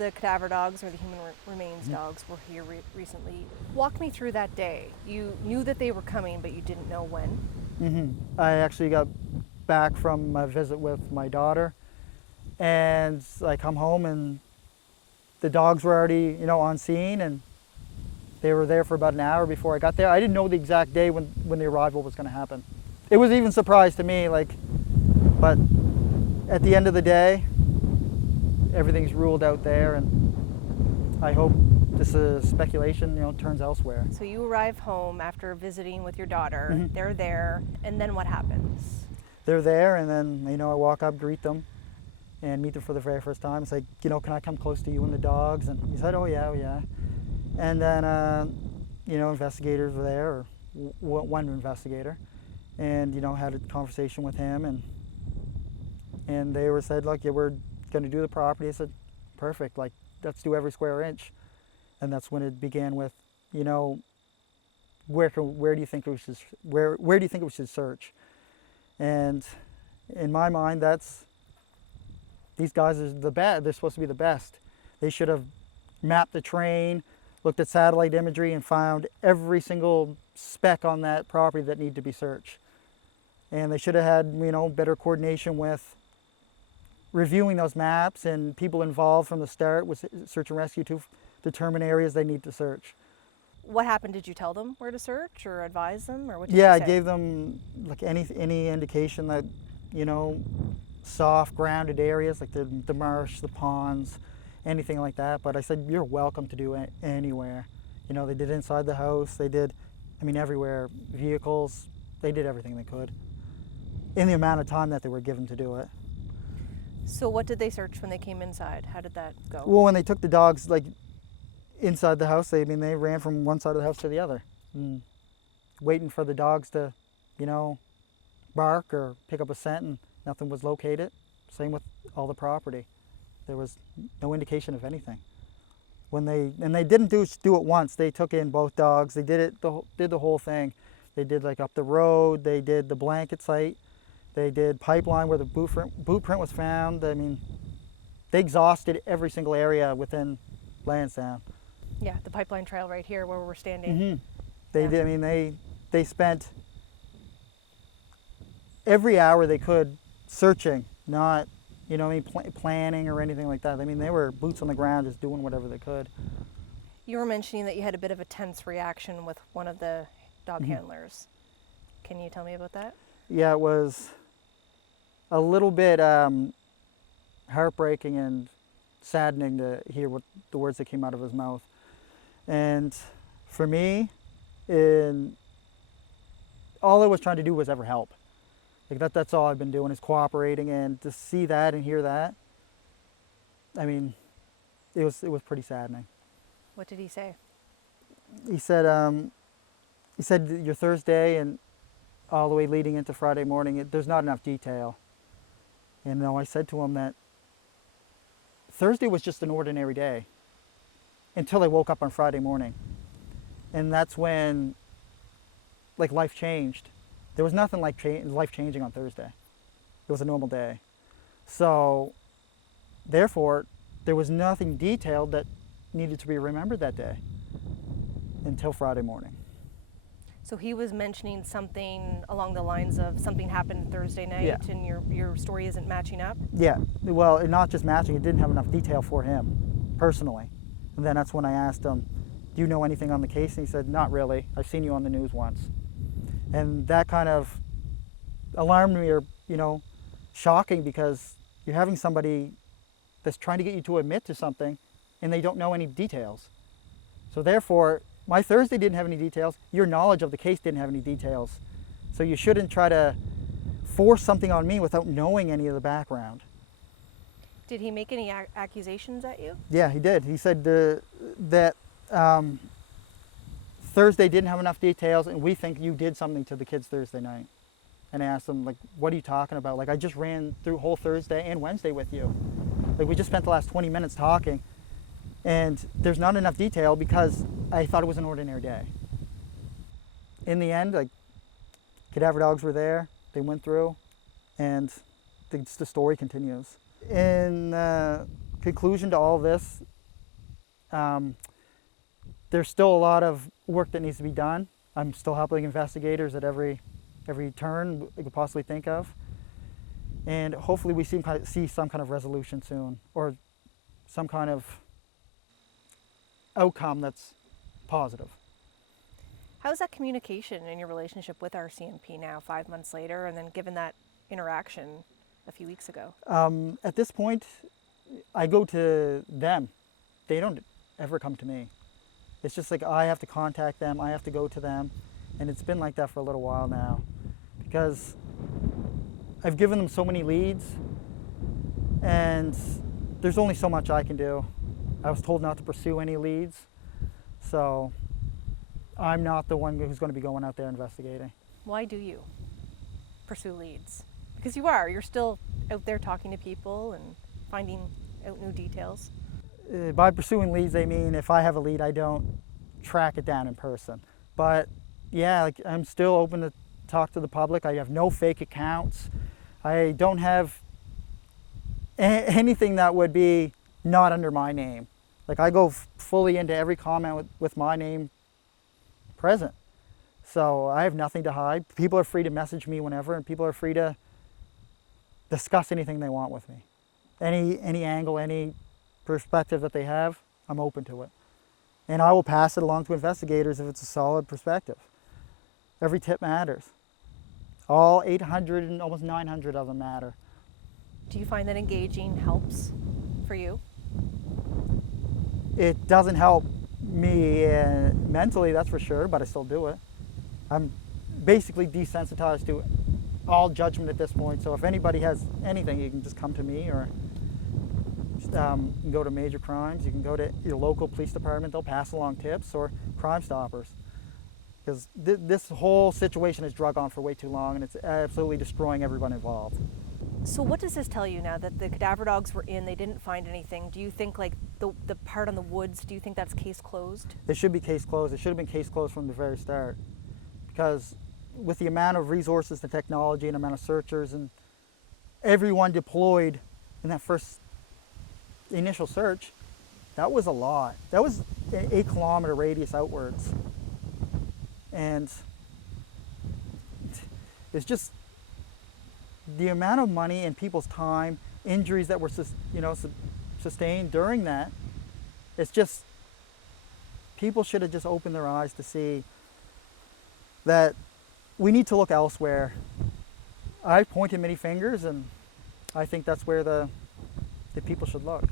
the cadaver dogs, or the human remains dogs, were here recently. Walk me through that day. You knew that they were coming, but you didn't know when. I actually got back from a visit with my daughter, and I come home and the dogs were already, on scene, and they were there for about an hour before I got there. I didn't know the exact day when the arrival was going to happen. It was even a surprise to me, but at the end of the day, everything's ruled out there, and I hope this speculation, turns elsewhere. So you arrive home after visiting with your daughter. They're there, and then what happens? They're there, and then, I walk up, greet them, and meet them for the very first time. It's like, can I come close to you and the dogs? And he said, oh yeah. And then, investigators were there, or one investigator, and, had a conversation with him, and they said, yeah, we're going to do the property. I said, perfect, let's do every square inch. And that's when it began with, where do you think we should search? And in my mind, these guys are they're supposed to be the best. They should have mapped the terrain, looked at satellite imagery, and found every single speck on that property that needed to be searched. And they should have had, better coordination with reviewing those maps and people involved from the start with search and rescue to determine areas they need to search. What happened? Did you tell them where to search or advise them, or what did you say? Yeah, I gave them any indication that, soft grounded areas like the marsh, the ponds, anything like that. But I said, you're welcome to do it anywhere. They did inside the house, they did, everywhere, vehicles, they did everything they could in the amount of time that they were given to do it. So what did they search when they came inside? How did that go? Well, when they took the dogs inside the house, they ran from one side of the house to the other, waiting for the dogs to, bark or pick up a scent, and nothing was located. Same with all the property. There was no indication of anything. They didn't do it once. They took in both dogs. They did the whole thing. They did up the road. They did the blanket site. They did pipeline where the boot print was found. They exhausted every single area within Lansdowne. Yeah, the pipeline trail right here where we're standing. They did. They spent every hour they could searching, not planning or anything like that. They were boots on the ground, just doing whatever they could. You were mentioning that you had a bit of a tense reaction with one of the dog handlers. Can you tell me about that? Yeah, it was a little bit heartbreaking and saddening to hear what the words that came out of his mouth. And for me, all I was trying to do was ever help. That's all I've been doing, is cooperating, and to see that and hear that, it was pretty saddening. What did he say? He said your Thursday and all the way leading into Friday morning, there's not enough detail. And I said to him that Thursday was just an ordinary day until I woke up on Friday morning. And that's when life changed. There was nothing like life changing on Thursday. It was a normal day. So therefore, there was nothing detailed that needed to be remembered that day until Friday morning. So he was mentioning something along the lines of something happened Thursday night, and your story isn't matching up? Yeah, well, not just matching, it didn't have enough detail for him, personally. And then that's when I asked him, do you know anything on the case? And he said, not really. I've seen you on the news once. And that kind of alarmed me, or, shocking, because you're having somebody that's trying to get you to admit to something and they don't know any details. So therefore, my Thursday didn't have any details. Your knowledge of the case didn't have any details. So you shouldn't try to force something on me without knowing any of the background. Did he make any accusations at you? Yeah, he did. He said that Thursday didn't have enough details, and we think you did something to the kids Thursday night. And I asked him, what are you talking about? I just ran through whole Thursday and Wednesday with you. We just spent the last 20 minutes talking, and there's not enough detail because I thought it was an ordinary day. In the end, cadaver dogs were there, they went through, and the story continues. In conclusion to all this, There's still a lot of work that needs to be done. I'm still helping investigators at every turn we could possibly think of. And hopefully we see some kind of resolution soon, or some kind of outcome that's positive. How's that communication in your relationship with RCMP now, 5 months later, and then given that interaction a few weeks ago? At this point, I go to them. They don't ever come to me. It's just like I have to contact them, I have to go to them, and it's been like that for a little while now, because I've given them so many leads, and there's only so much I can do. I was told not to pursue any leads, so I'm not the one who's going to be going out there investigating. Why do you pursue leads? Because you're still out there talking to people and finding out new details. By pursuing leads, they mean if I have a lead, I don't track it down in person. But yeah, like, I'm still open to talk to the public. I have no fake accounts. I don't have anything that would be not under my name. Like, I go fully into every comment with my name present. So I have nothing to hide. People are free to message me whenever, and people are free to discuss anything they want with me. Any angle, any perspective that they have, I'm open to it. And I will pass it along to investigators if it's a solid perspective. Every tip matters. All 800 and almost 900 of them matter. Do you find that engaging helps for you? It doesn't help me mentally, that's for sure, but I still do it. I'm basically desensitized to all judgment at this point, so if anybody has anything, you can just come to me, or you can go to Major Crimes, you can go to your local police department, they'll pass along tips, or Crime Stoppers. Because this whole situation has drug on for way too long, and it's absolutely destroying everyone involved. So what does this tell you now that the cadaver dogs were in, they didn't find anything? Do you think, like, the part on the woods, do you think that's case closed? It should be case closed. It should have been case closed from the very start. Because with the amount of resources, the technology, and amount of searchers, and everyone deployed in that first initial search, that was a lot. That was an 8-kilometer radius outwards. And it's just the amount of money and people's time, injuries that were sustained during that. It's just, people should have just opened their eyes to see that we need to look elsewhere. I pointed many fingers, and I think that's where the people should look.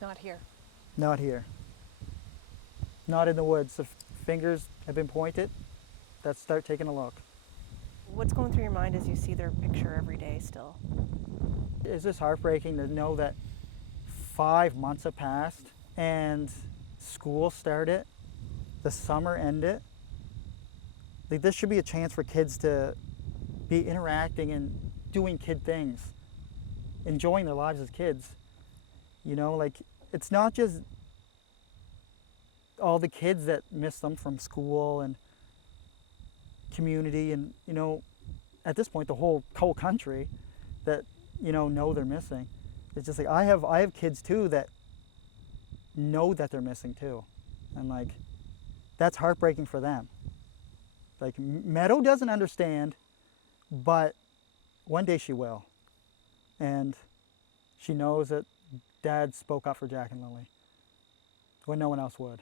Not here. Not here. Not in the woods. If fingers have been pointed, let's start taking a look. What's going through your mind as you see their picture every day still? It's just heartbreaking to know that 5 months have passed and school started, the summer ended. Like, this should be a chance for kids to be interacting and doing kid things, enjoying their lives as kids. You know, like, it's not just all the kids that miss them from school and community, and, you know, at this point the whole country that, you know they're missing. It's just like I have kids too that know that they're missing too, and like, that's heartbreaking for them. Like, Meadow doesn't understand, but one day she will, and she knows that Dad spoke up for Jack and Lily when no one else would.